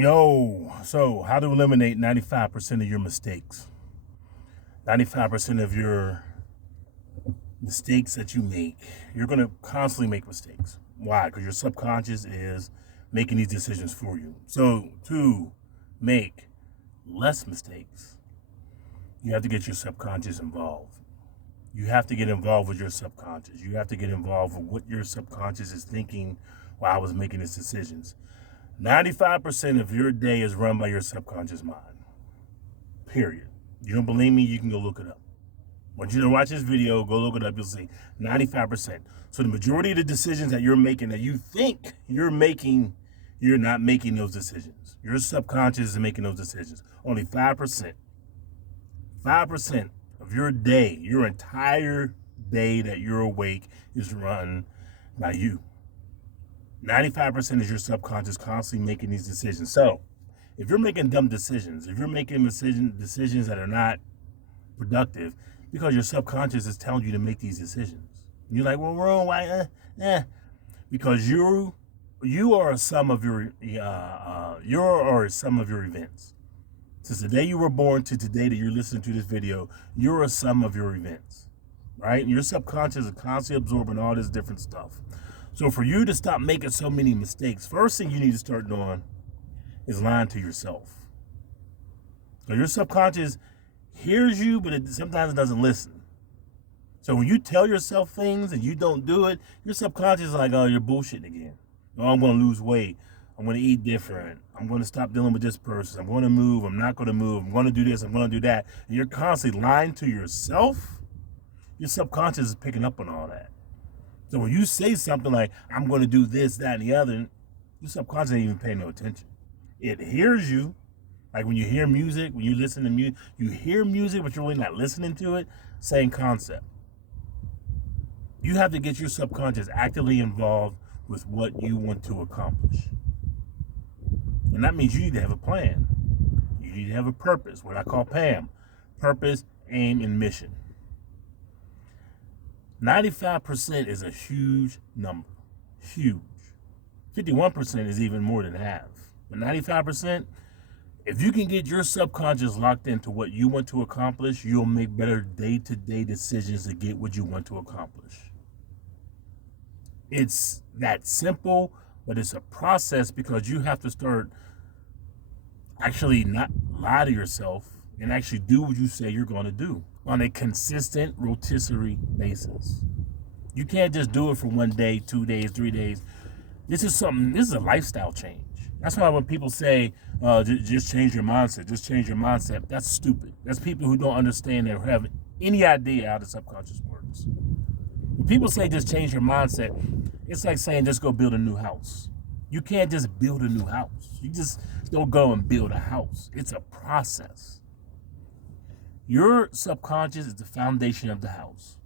So how to eliminate 95% of your mistakes. 95% of your mistakes that you make, you're going to constantly make mistakes. Why? Because your subconscious is making these decisions for you. So to make less mistakes, you have to get your subconscious involved. You have to get involved with your subconscious. You have to get involved with what your subconscious is thinking while I was making these decisions. 95% of your day is run by your subconscious mind. Period. You don't believe me? You can go look it up. I want you to watch this video, go look it up, you'll see 95%. So the majority of the decisions that you're making that you think you're making, you're not making those decisions. Your subconscious is making those decisions. Only 5%. 5% of your day, your entire day that you're awake is run by you. 95% is your subconscious constantly making these decisions. So if you're making dumb decisions, if you're making decisions that are not productive, because your subconscious is telling you to make these decisions. And you're like, well, wrong, why? Because you are a sum of your events. Since the day you were born to today that you're listening to this video, you're a sum of your events, right? And your subconscious is constantly absorbing all this different stuff. So for you to stop making so many mistakes, first thing you need to start doing is lying to yourself. So your subconscious hears you, but sometimes it doesn't listen. So when you tell yourself things and you don't do it, your subconscious is like, oh, you're bullshitting again. Oh, I'm going to lose weight. I'm going to eat different. I'm going to stop dealing with this person. I'm going to move. I'm not going to move. I'm going to do this. I'm going to do that. And you're constantly lying to yourself. Your subconscious is picking up on all that. So when you say something like, I'm going to do this, that, and the other, your subconscious ain't even paying no attention. It hears you. Like when you hear music, when you listen to music, you hear music, but you're really not listening to it. Same concept. You have to get your subconscious actively involved with what you want to accomplish. And that means you need to have a plan. You need to have a purpose, what I call PAM. Purpose, aim, and mission. 95% is a huge number. Huge. 51% is even more than half. But 95%, if you can get your subconscious locked into what you want to accomplish, you'll make better day-to-day decisions to get what you want to accomplish. It's that simple, but it's a process because you have to start actually not lie to yourself and actually do what you say you're going to do on a consistent rotisserie basis. You can't just do it for 1 day, 2 days, 3 days. This is a lifestyle change. That's why when people say, just change your mindset, that's stupid. That's people who don't understand or have any idea how the subconscious works. When people say just change your mindset, it's like saying just go build a new house. You can't just build a new house. You just don't go and build a house. It's a process. Your subconscious is the foundation of the house.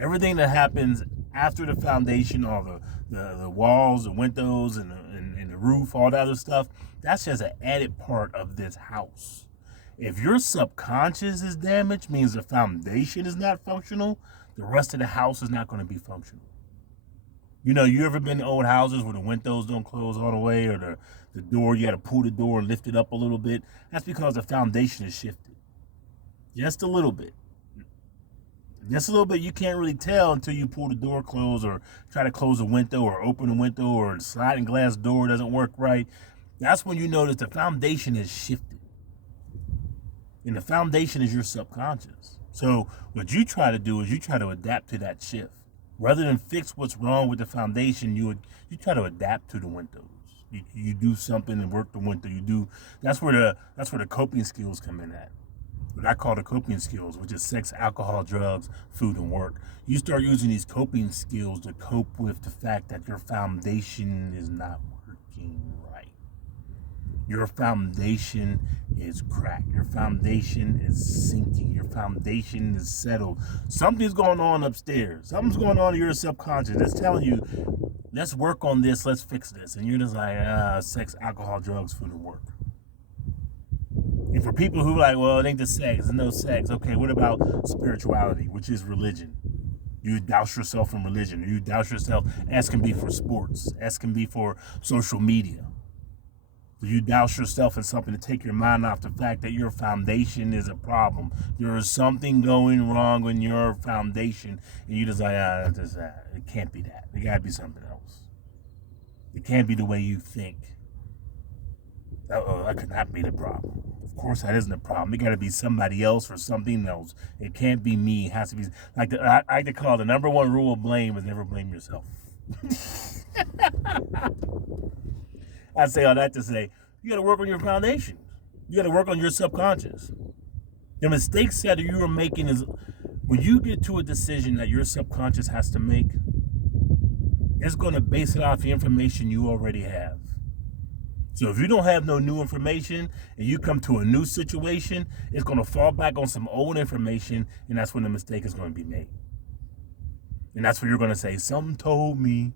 Everything that happens after the foundation, or the walls, the windows, and the roof, all that other stuff, that's just an added part of this house. If your subconscious is damaged, means the foundation is not functional, the rest of the house is not going to be functional. You know, you ever been to old houses where the windows don't close all the way, or the door, you got to pull the door and lift it up a little bit? That's because the foundation is shifted. Just a little bit. Just a little bit. You can't really tell until you pull the door closed, or try to close a window, or open a window, or the sliding glass door doesn't work right. That's when you notice the foundation is shifted. And the foundation is your subconscious. So what you try to do is you try to adapt to that shift. Rather than fix what's wrong with the foundation, you try to adapt to the windows. You do something and work the window. That's where the coping skills come in at. What I call the coping skills, which is sex, alcohol, drugs, food, and work. You start using these coping skills to cope with the fact that your foundation is not working right. Your foundation is cracked. Your foundation is sinking. Your foundation is settled. Something's going on upstairs. Something's going on in your subconscious that's telling you, let's work on this, let's fix this. And you're just like, sex, alcohol, drugs, food, and work. And for people who are like, well, it ain't the sex, there's no sex. Okay, what about spirituality, which is religion? You douse yourself in religion. You douse yourself, S can be for sports. S can be for social media. Do you douse yourself in something to take your mind off the fact that your foundation is a problem? There is something going wrong in your foundation, and you just like, it can't be that. It gotta be something else. It can't be the way you think. That could not be the problem. Of course, that isn't a problem. It got to be somebody else or something else. It can't be me. It has to be like I like to call the number one rule of blame is never blame yourself. I say all that to say you got to work on your foundation. You got to work on your subconscious. The mistakes that you are making is when you get to a decision that your subconscious has to make. It's going to base it off the information you already have. So if you don't have no new information and you come to a new situation, it's going to fall back on some old information, and that's when the mistake is going to be made. And that's where you're going to say, something told me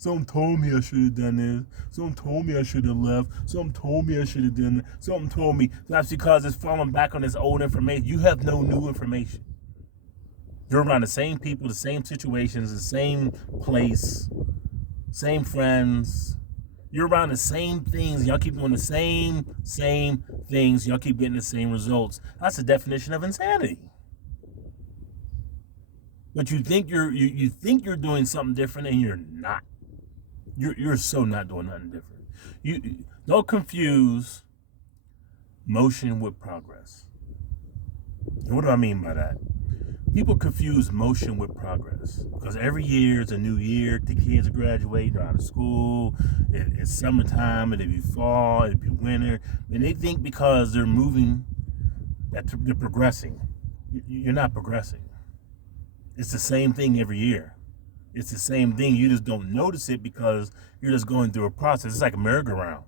I should have done this. Something told me I should have left. Something told me I should have done that. Something told me. That's because it's falling back on this old information. You have no new information. You're around the same people, the same situations, the same place, same friends. You're around the same things. Y'all keep doing the same things. Y'all keep getting the same results. That's the definition of insanity. But you think you think you're doing something different, and you're not. You're so not doing nothing different. You don't confuse motion with progress. And what do I mean by that? People confuse motion with progress because every year is a new year. The kids are graduating, they're out of school. It's summertime, it'll be fall, it'll be winter, and they think because they're moving that they're progressing. You're not progressing. It's the same thing every year. It's the same thing. You just don't notice it because you're just going through a process. It's like a merry-go-round.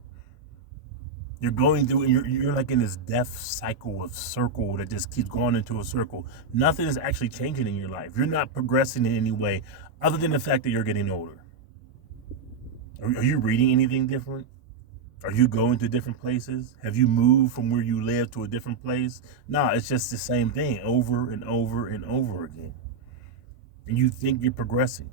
You're going through, and you're like in this death cycle of circle that just keeps going into a circle. Nothing is actually changing in your life. You're not progressing in any way other than the fact that you're getting older. Are you reading anything different? Are you going to different places? Have you moved from where you live to a different place? No, it's just the same thing over and over and over again. And you think you're progressing.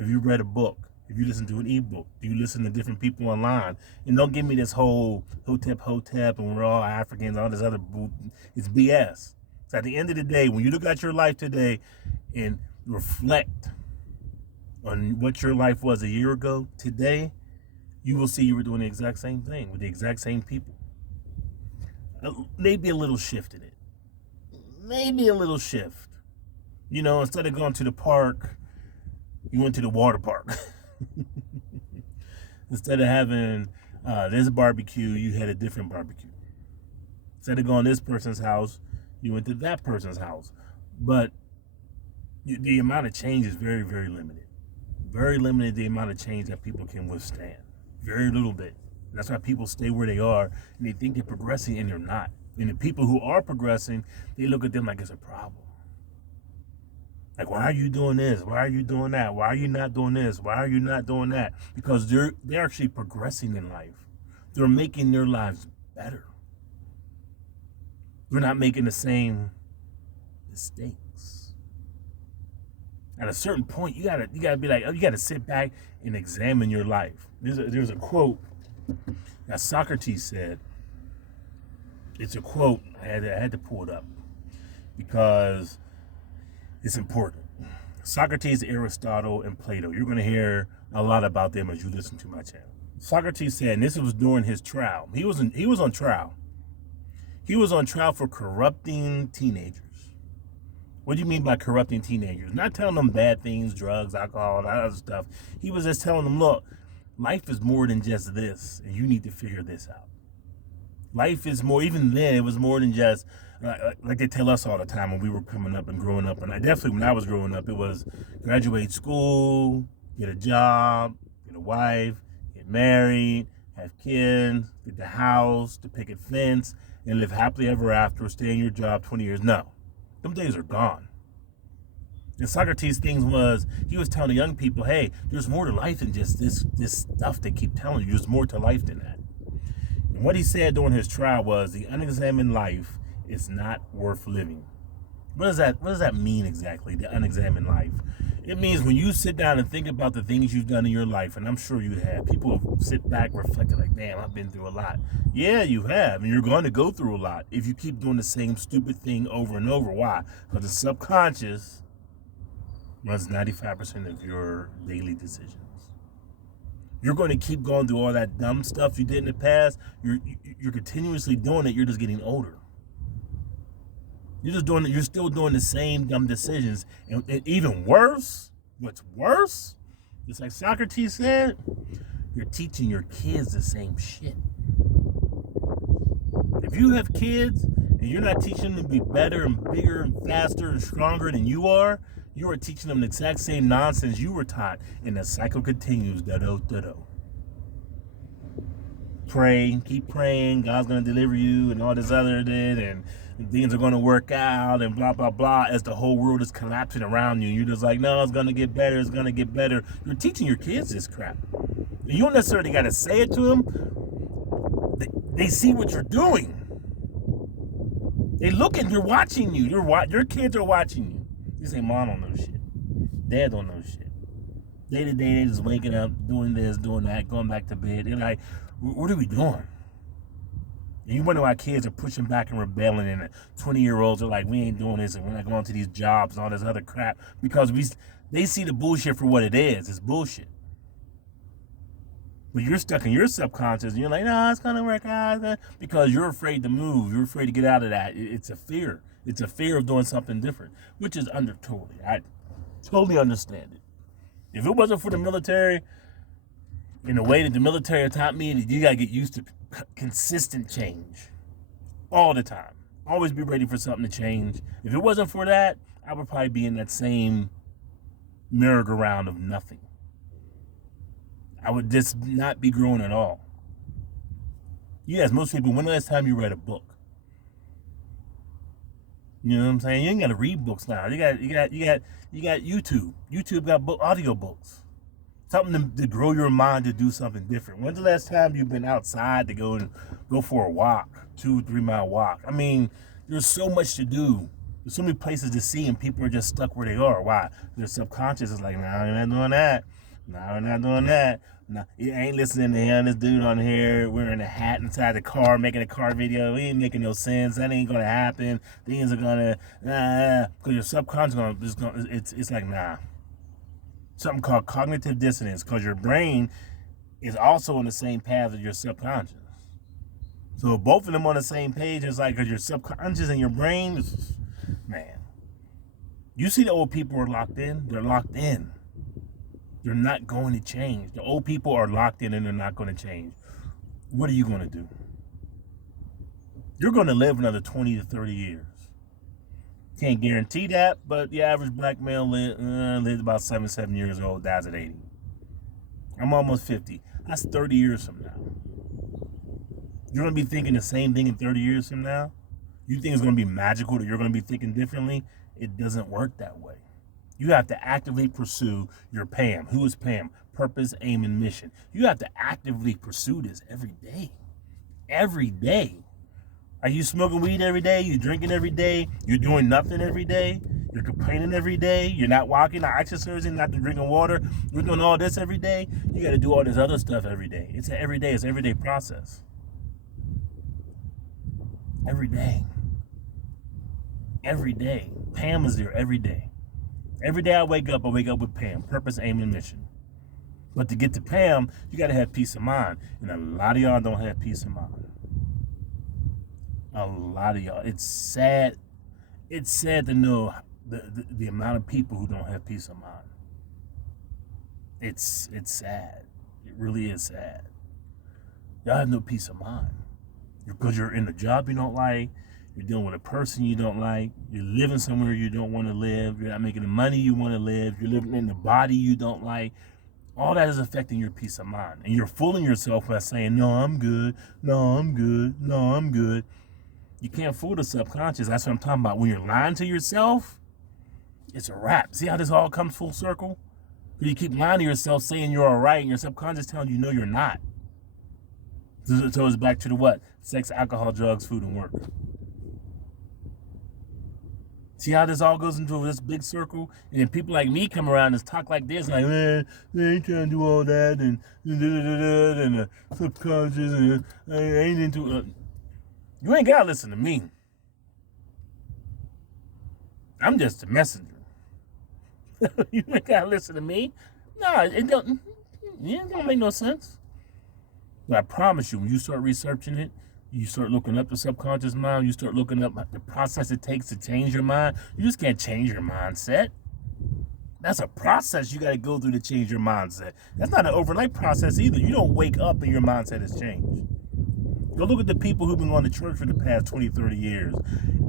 Have you read a book? If you listen to an ebook, do you listen to different people online? And don't give me this whole hotep, and we're all Africans, all this other it's BS. So at the end of the day, when you look at your life today and reflect on what your life was a year ago, today, you will see you were doing the exact same thing with the exact same people. Maybe a little shift in it. Maybe a little shift. You know, instead of going to the park, you went to the water park. Instead of having this barbecue, you had a different barbecue. Instead of going to this person's house, you went to that person's house. But the amount of change is very, very limited. Very limited, the amount of change that people can withstand. Very little bit. That's why people stay where they are, and they think they're progressing, and they're not. And the people who are progressing, they look at them like it's a problem. Like, why are you doing this? Why are you doing that? Why are you not doing this? Why are you not doing that? Because they're actually progressing in life. They're making their lives better. They're not making the same mistakes. At a certain point, you gotta be like, you gotta sit back and examine your life. There's a quote that Socrates said. It's a quote. I had to pull it up because it's important. Socrates, Aristotle, and Plato. You're going to hear a lot about them as you listen to my channel. Socrates said, and this was during his trial. He was on trial. He was on trial for corrupting teenagers. What do you mean by corrupting teenagers? Not telling them bad things, drugs, alcohol, that other stuff. He was just telling them, look, life is more than just this, and you need to figure this out. Life is more, even then, it was more than just, like they tell us all the time when we were coming up and growing up. And I definitely, when I was growing up, it was graduate school, get a job, get a wife, get married, have kids, get the house, the picket fence, and live happily ever after, stay in your job 20 years. No, them days are gone. And Socrates' thing was, he was telling the young people, hey, there's more to life than just this stuff they keep telling you. There's more to life than that. And what he said during his trial was, the unexamined life is not worth living. What does that mean exactly, the unexamined life? It means when you sit down and think about the things you've done in your life, and I'm sure you have, people sit back reflecting like, damn, I've been through a lot. Yeah, you have, and you're going to go through a lot if you keep doing the same stupid thing over and over. Why? Because the subconscious runs 95% of your daily decisions. You're going to keep going through all that dumb stuff you did in the past. You're continuously doing it. You're just getting older. You're still doing the same dumb decisions. And even worse, what's worse, just like Socrates said, you're teaching your kids the same shit. If you have kids and you're not teaching them to be better and bigger and faster and stronger than you are teaching them the exact same nonsense you were taught, and the cycle continues. Pray, keep praying, God's going to deliver you and all this other shit, and things are going to work out and blah, blah, blah, as the whole world is collapsing around you. You're just like, no, it's going to get better, it's going to get better. You're teaching your kids this crap. And you don't necessarily got to say it to them. They see what you're doing. They look and they're watching you. Your kids are watching you. You say, Mom don't know shit. Dad don't know shit. Day to day, they just waking up, doing this, doing that, going back to bed. They're like, what are we doing? And you wonder why kids are pushing back and rebelling, and 20-year-olds are like, we ain't doing this, and we're not going to these jobs and all this other crap, because they see the bullshit for what it is. It's bullshit. But you're stuck in your subconscious, and you're like, no, it's going to work out, because you're afraid to move. You're afraid to get out of that. It's a fear. It's a fear of doing something different, which is I totally understand it. If it wasn't for the military, in the way that the military taught me, you got to get used to consistent change all the time. Always be ready for something to change. If it wasn't for that, I would probably be in that same merry-go-round of nothing. I would just not be growing at all. Yes, most people, when the last time you read a book? You know what I'm saying? You ain't got to read books now. You got YouTube. YouTube got audio books. Something to grow your mind to do something different. When's the last time you've been outside to go for a walk, 2-3 mile walk? I mean, there's so much to do. There's so many places to see, and people are just stuck where they are. Why? Their subconscious is like, nah, we're not doing that. Nah, we're not doing that. Nah, you ain't listening to him. This dude on here wearing a hat inside the car, making a car video. He ain't making no sense. That ain't gonna happen. Things are gonna, because your subconscious it's like, nah. Something called cognitive dissonance, because your brain is also on the same path as your subconscious. So both of them on the same page, it's like, because your subconscious and your brain, man. You see the old people are locked in? They're locked in. They're not going to change. The old people are locked in and they're not going to change. What are you going to do? You're going to live another 20 to 30 years. Can't guarantee that, but the average black male lives about 77 years old, dies at 80. I'm almost 50. That's 30 years from now. You're going to be thinking the same thing in 30 years from now? You think it's going to be magical that you're going to be thinking differently? It doesn't work that way. You have to actively pursue your PAM. Who is PAM? Purpose, aim, and mission. You have to actively pursue this every day. Every day. Are you smoking weed every day? You drinking every day? You're doing nothing every day? You're complaining every day? You're not walking, not exercising, not drinking water? You're doing all this every day? You got to do all this other stuff every day. It's an everyday process. Every day. Every day. PAM is there every day. Every day I wake up with PAM, purpose, aim, and mission. But to get to PAM, you got to have peace of mind. And a lot of y'all don't have peace of mind. A lot of y'all. It's sad. It's sad to know the amount of people who don't have peace of mind. It's sad. It really is sad. Y'all have no peace of mind. Because you're in a job you don't like. You're dealing with a person you don't like. You're living somewhere you don't want to live. You're not making the money you want to live. You're living in the body you don't like. All that is affecting your peace of mind. And you're fooling yourself by saying, no, I'm good. No, I'm good. No, I'm good. You can't fool the subconscious. That's what I'm talking about. When you're lying to yourself, it's a wrap. See how this all comes full circle? You keep lying to yourself, saying you're all right, and your subconscious telling you, no, you're not. So it's back to the what? Sex, alcohol, drugs, food, and work. See how this all goes into this big circle? And then people like me come around and talk like this, like, man, they ain't trying to do all that, and the subconscious, and I ain't into it. You ain't got to listen to me. I'm just a messenger. You ain't got to listen to me. No, it don't make no sense. But I promise you, when you start researching it, you start looking up the subconscious mind, you start looking up the process it takes to change your mind. You just can't change your mindset. That's a process you got to go through to change your mindset. That's not an overnight process either. You don't wake up and your mindset has changed. Go look at the people who've been going to church for the past 20, 30 years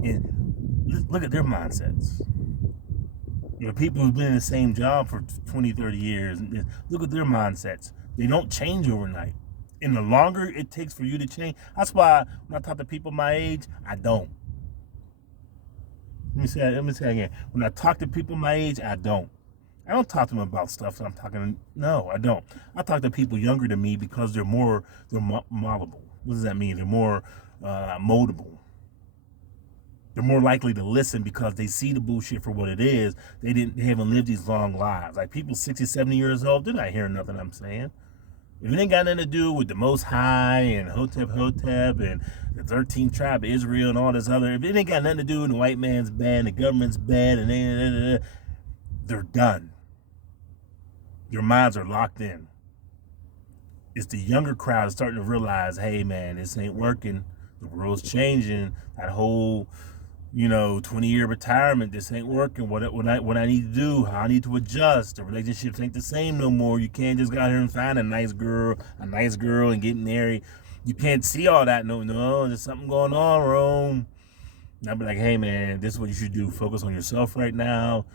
and look at their mindsets. The people who've been in the same job for 20, 30 years, look at their mindsets. They don't change overnight. And the longer it takes for you to change, that's why when I talk to people my age, I don't. Let me say again. When I talk to people my age, I don't. I don't talk to them about stuff that I'm talking. No, I don't. I talk to people younger than me because they're malleable. What does that mean? They're more moldable. They're more likely to listen because they see the bullshit for what it is. They haven't lived these long lives. Like people 60, 70 years old, they're not hearing nothing I'm saying. If it ain't got nothing to do with the Most High and Hotep and the 13th tribe of Israel and all this other, if it ain't got nothing to do with the white man's bad, the government's bad, and they're done. Their minds are locked in. It's the younger crowd that's starting to realize, hey man, this ain't working. The world's changing. That whole 20-year retirement, this ain't working. What I need to do, how I need to adjust. The relationships ain't the same no more. You can't just go out here and find a nice girl and get married. You can't see all that. No, there's something going on, Rome. And I'll be like, hey man, this is what you should do. Focus on yourself right now.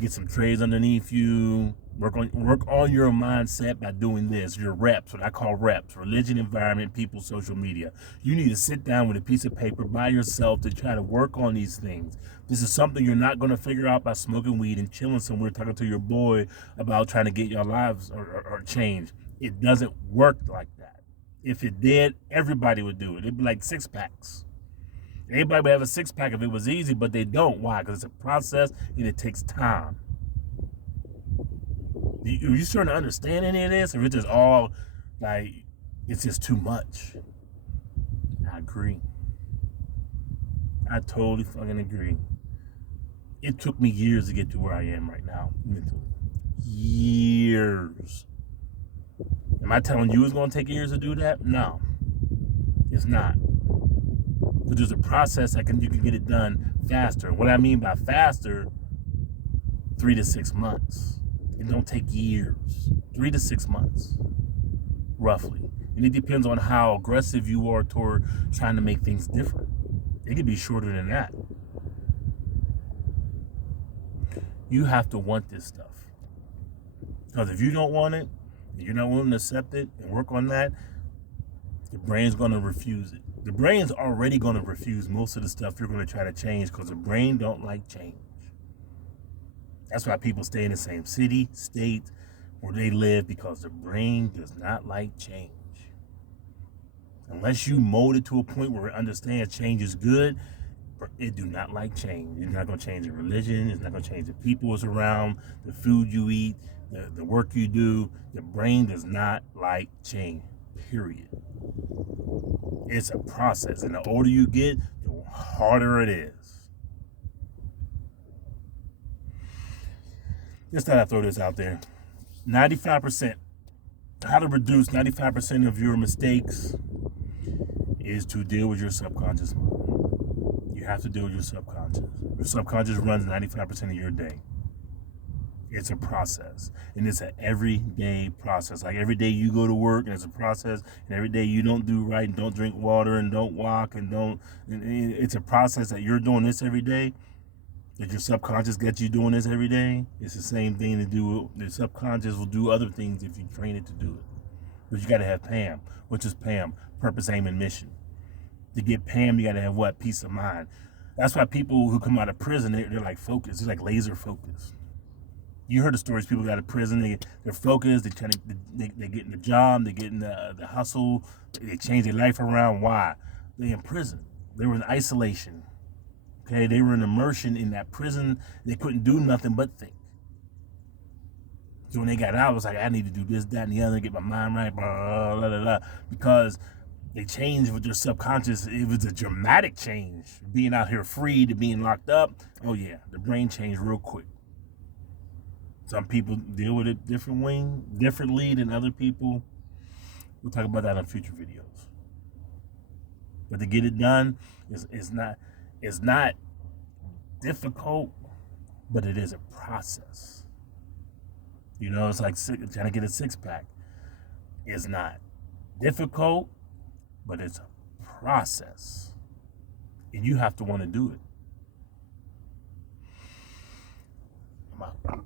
Get some trades underneath you. Work on your mindset by doing this. Your reps, what I call reps: religion, environment, people, social media. You need to sit down with a piece of paper by yourself to try to work on these things. This is something you're not going to figure out by smoking weed and chilling somewhere talking to your boy about trying to get your lives or change. It doesn't work like that. If it did, everybody would do it. It'd be like 6-packs. Everybody would have a 6-pack if it was easy, but they don't. Why? Because it's a process and it takes time. Are you starting to understand any of this? Or it's just all like, it's just too much? I agree. I totally fucking agree. It took me years to get to where I am right now, mentally. Years. Am I telling you it's going to take years to do that? No, it's not. But there's a process you can get it done faster. What I mean by faster, 3 to 6 months. It don't take years. 3 to 6 months, roughly. And it depends on how aggressive you are toward trying to make things different. It could be shorter than that. You have to want this stuff. Because if you don't want it, and you're not willing to accept it and work on that, the brain's going to refuse it. The brain's already going to refuse most of the stuff you're going to try to change because the brain don't like change. That's why people stay in the same city, state, where they live, because the brain does not like change. Unless you mold it to a point where it understands change is good, it do not like change. It's not going to change the religion. It's not going to change the people it's around, the food you eat, the work you do. The brain does not like change, period. It's a process, and the older you get, the harder it is. Just thought I'd throw this out there. 95%. How to reduce 95% of your mistakes is to deal with your subconscious mind. You have to deal with your subconscious. Your subconscious runs 95% of your day. It's a process, and it's an everyday process. Like every day you go to work, and it's a process, and every day you don't do right, and don't drink water, and don't walk, and it's a process that you're doing this every day. That your subconscious gets you doing this every day. It's the same thing to do. The subconscious will do other things if you train it to do it. But you got to have PAM. Which is PAM? Purpose, aim, and mission. To get PAM, you got to have what? Peace of mind. That's why people who come out of prison, they're like focused. They're like laser focused. You heard the stories. People got out of prison. They're focused. They get in the job. They get in the hustle. They change their life around. Why? They're in prison. They were in isolation. Okay, they were in immersion in that prison. They couldn't do nothing but think. So when they got out, it was like, I need to do this, that, and the other, get my mind right, blah, blah, blah, blah, because they changed with their subconscious. It was a dramatic change, being out here free to being locked up. Oh yeah, the brain changed real quick. Some people deal with it differently than other people. We'll talk about that in future videos. But to get it done is not difficult, but it is a process. You know, it's like trying to get a six-pack. It's not difficult, but it's a process. And you have to want to do it. I'm out.